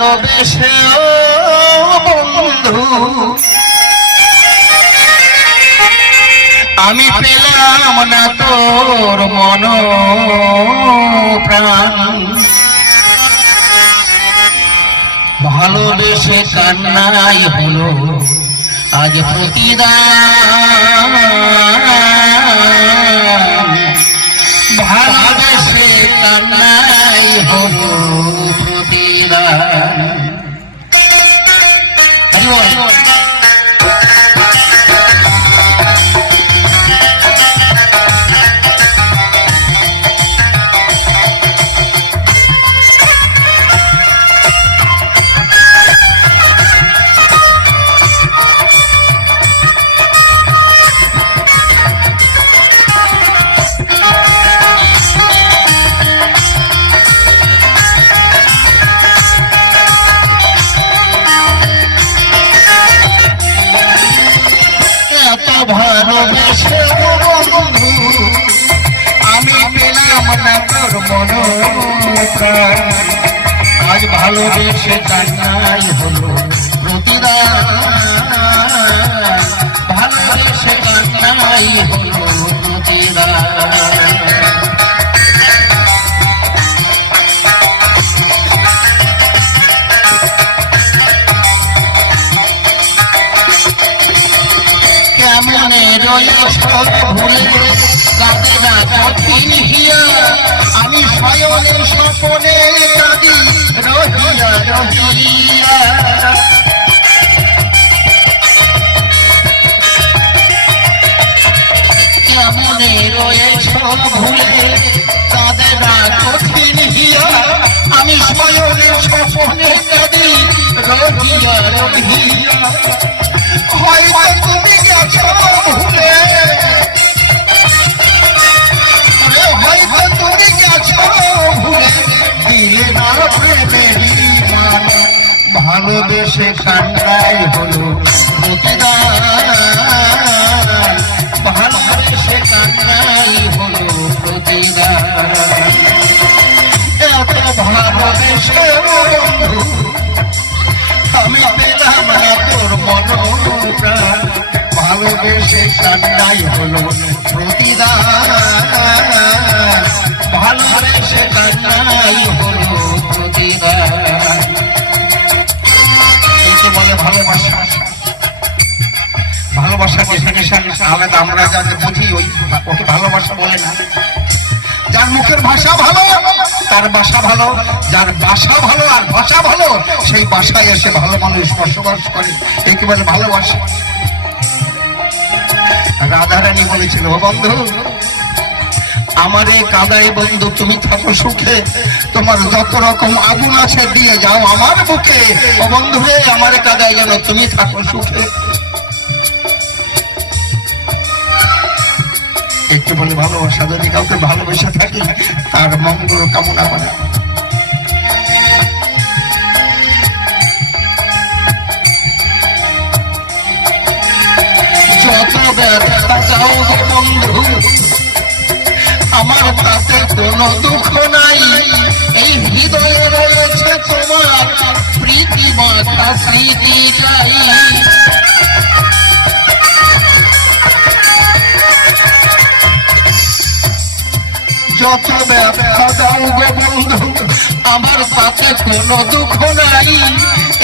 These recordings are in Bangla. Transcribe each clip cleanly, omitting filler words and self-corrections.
ভালোবেসে বন্ধু আমি পেলাম না তোর মন প্রাণ ভালোবেসে কান্নাই হলো আজ প্রতিদান ভালোবেসে কান্নাই হলো প্রতিদান ভালোবেসে বন্ধু আমি পেলাম না তোর মন প্রাণ আজ ভালোবেসে কান্নাই হলো প্রতিদান ভালোবেসে কান্নাই হলো প্রতিদান মনে রয়েছ ভুলে কাঁদে না কঠিন হিয়া আমি শয়নে স্বপনে কাঁদি রহিয়া রহিয়া কেমনে রয়েছ ভুলে কাঁদে না কঠিন হিয়া আমি শয়নে স্বপনে কাঁদি রহিয়া রহিয়া হয়তো তুমি গেছো ভুলে হয়তো তুমি গেছো ভুলে দিলে না প্রেমেরই মান ভালোবেসে কান্নাই হলো প্রতিদান ভালোবেসে কান্নাই হলো প্রতিদান এত ভালোবেসে বন্ধু আমি পেলাম না তোর মন প্রাণ ভালোবেসে কান্নাই হলো প্রতিদান ভালোবেসে কান্নাই হলো প্রতিদান একে বলে ভালোবাসা ভালোবাসা ডেফিনিশন আলাদা আমরা যাতে বুঝি ওকে ভালোবাসা বলে না যার মুখের ভাষা ভালো তার বাসা ভালো যার বাসা ভালো আর ভাষা ভালো সেই বাসায় এসে ভালো মানুষ বসবাস করে একে বলে ভালোবাসা রাধারানী বলেছিল ও বন্ধু আমার এই কাদায় বন্ধু তুমি থাকো সুখে তোমার যত রকম আগুন আছে দিয়ে যাও আমার বুকে ও বন্ধু রে আমার কাদায় যেন তুমি থাকো সুখে একটু বলে ভালোবাসা যদি কাউকে ভালোবেসে থাকি তার মঙ্গল কামনা করে যত ব্যথা যাও বন্ধু আমার তাতে কোনো দুঃখ নাই এই হৃদয়ে রয়েছে তোমার প্রীতি মাথা স্মৃতি চাই যত ব্যথা দাও গো বন্ধু আমার তাতে কোনো দুঃখ নাই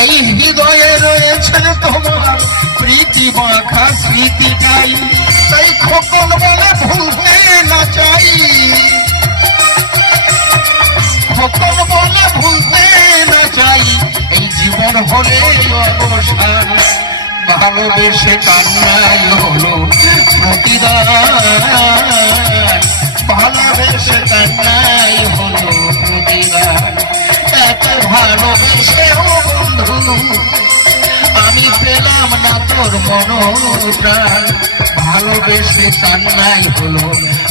এই হৃদয়ে রয়েছে তোমার প্রীতি মাখা স্মৃতিটাই তাই খোকন বলে ভুলতে না চাই খোকন বলে ভুলতে না চাই এই জীবন হলে অবসান ভালোবেসে কান্নাই হলো প্রতিদান ভালোবেসে কান্নাই হলো প্রতিদান এত ভালোবেসে বন্ধু আমি পেলাম না তোর মন প্রাণ ভালোবেসে কান্নাই হলো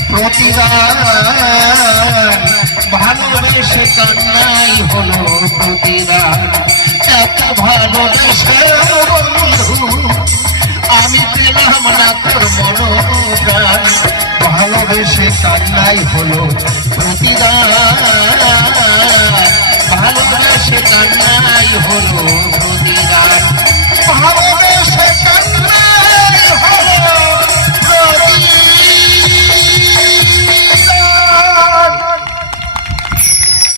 প্রতিদান ভালোবেসে কান্নাই হলো প্রতিদান এত ভালোবেসে বন্ধু আমি পেলাম না তোর মন প্রাণ ভালোবেসে কান্নাই হলো প্রতিদান ভালোবেসে কান্নাই হলো ক্ষতিরা।